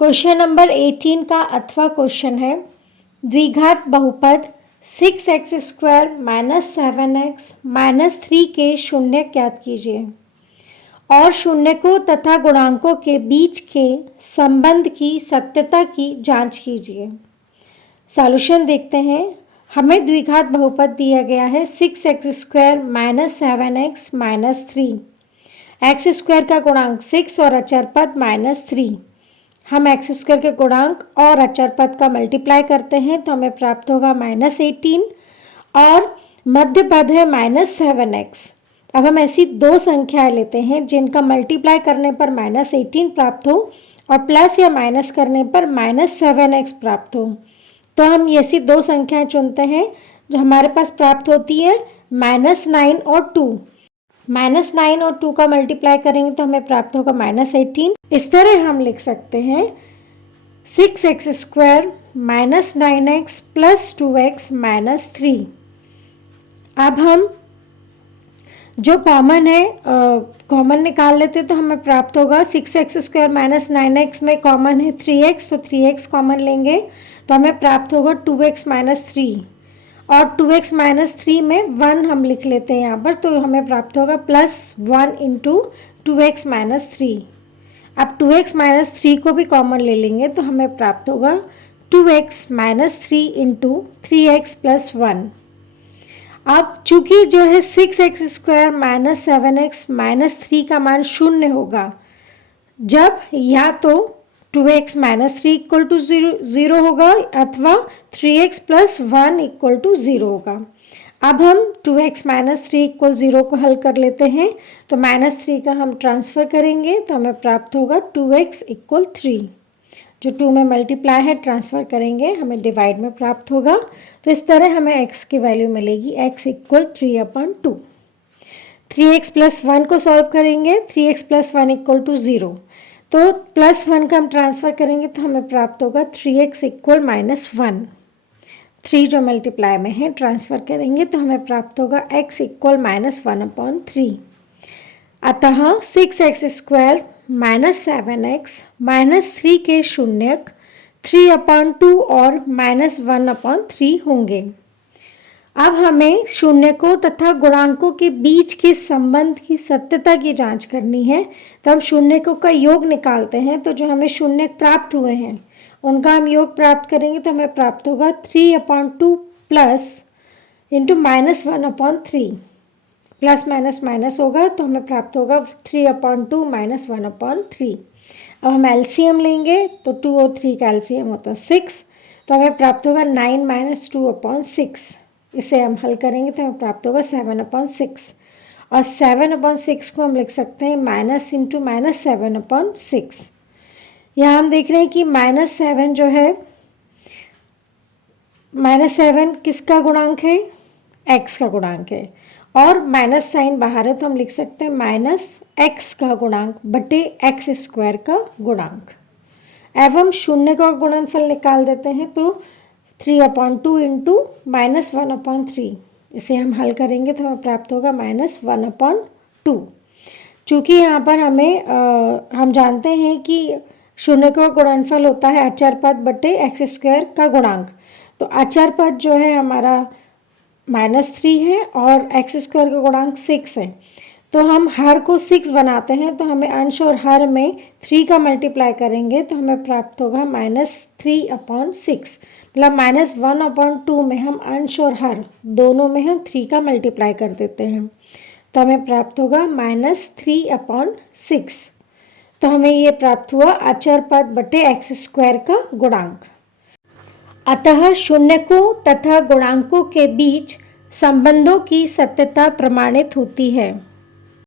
Question number 18 का अथवा question है, द्विघात बहुपद 6x² - 7x - 3 के शून्य ज्ञात कीजिए और शून्यकों तथा गुणांकों के बीच के संबंध की सत्यता की जांच कीजिए। सॉल्यूशन देखते हैं। हमें द्विघात बहुपद दिया गया है 6x² - 7x - 3, x² का गुणांक 6 और अचर पद -3। हम x² के गुणांक और अचर पद का मल्टीप्लाई करते हैं तो हमें प्राप्त होगा -18 और मध्य पद है -7x। अब हम ऐसी दो संख्याएं लेते हैं जिनका मल्टीप्लाई करने पर -18 प्राप्त हो और प्लस या माइनस करने पर -7x प्राप्त हो। तो हम ऐसी दो संख्याएं चुनते हैं जो हमारे पास प्राप्त होती है -9 और 2। -9 और 2 का मल्टीप्लाई करेंगे तो हमें प्राप्त होगा -18। इस तरह हम लिख सकते हैं 6x² - 9x + 2x - 3। अब हम जो कॉमन है कॉमन निकाल लेते तो हमें प्राप्त होगा 6x² - 9x में कॉमन है 3x, तो 3x कॉमन लेंगे तो हमें प्राप्त होगा 2x - 3 और 2x - 3 में 1 हम लिख लेते हैं यहाँ पर, तो हमें प्राप्त होगा +1 × 2x - 3। अब 2x - 3 को भी कॉमन ले लेंगे तो हमें प्राप्त होगा 2x - 3 × 3x + 1। अब चूंकि जो है 6x² - 7x - 3 का मान 0 होगा जब या तो 2x - 3 = 0 होगा अथवा 3x + 1 = 0 होगा। अब हम 2x - 3 = 0 को हल कर लेते हैं तो -3 का हम ट्रांसफ़र करेंगे तो हमें प्राप्त होगा 2x = 3। जो 2 में मल्टीप्लाई है ट्रांसफ़र करेंगे हमें डिवाइड में प्राप्त होगा। तो इस तरह हमें x की वैल्यू मिलेगी, x = 3/2। 3x + 1 को सॉल्व करेंगे, 3x + 1 = 0, तो +1 का हम ट्रांसफ़र करेंगे तो हमें प्राप्त होगा 3x = -1। 3 जो मल्टीप्लाई में है ट्रांसफ़र करेंगे तो हमें प्राप्त होगा x = -1/3। अतः 6x² - 7x - 3 के शून्यक 3/2 और -1/3 होंगे। अब हमें शून्यकों तथा गुणांकों के बीच के संबंध की सत्यता की जांच करनी है। तो हम शून्यकों का योग निकालते हैं, तो जो हमें शून्यक प्राप्त हुए हैं उनका हम योग प्राप्त करेंगे तो हमें प्राप्त होगा 3/2 plus into -1/3। Plus minus minus होगा तो हमें प्राप्त होगा 3/2 - 1/3। अब हम एलसीएम लेंगे तो 2 और 3 का एलसीएम होता है 6, तो हमें प्राप्त होगा 9 - 2/6। इसे हम हल करेंगे तो हमें प्राप्त होगा 7/6 और 7/6 को हम लिख सकते हैं माइनस इंटू -7/6। यहाँ हम देख रहे हैं कि -7 जो है -7 किसका गुणांक है, x का गुणांक है और माइनस साइन बाहर है तो हम लिख सकते हैं -x का गुणांक बटे x² का गुणांक। एवं शून्य का गुणनफल निकाल देते हैं तो 3/2 इंटू -1/3। इसे हम हल करेंगे तो हमें प्राप्त होगा -1/2। चूँकि यहाँ पर हम जानते हैं कि शून्य का गुणनफल होता है अचर पद बटे x² का गुणांक, तो अचर पद जो है हमारा -3 है और x² का गुणांक 6 है। तो हम हर को 6 बनाते हैं तो हमें अंश और हर में 3 का मल्टीप्लाई करेंगे तो हमें प्राप्त होगा -3/6। मतलब -1/2 में हम अंश और हर दोनों में हम 3 का मल्टीप्लाई कर देते हैं तो हमें प्राप्त होगा -3/6। तो हमें ये प्राप्त हुआ अचर पद बटे x² का गुणांक। अतः शून्यकों तथा गुणांकों के बीच संबंधों की सत्यता प्रमाणित होती है।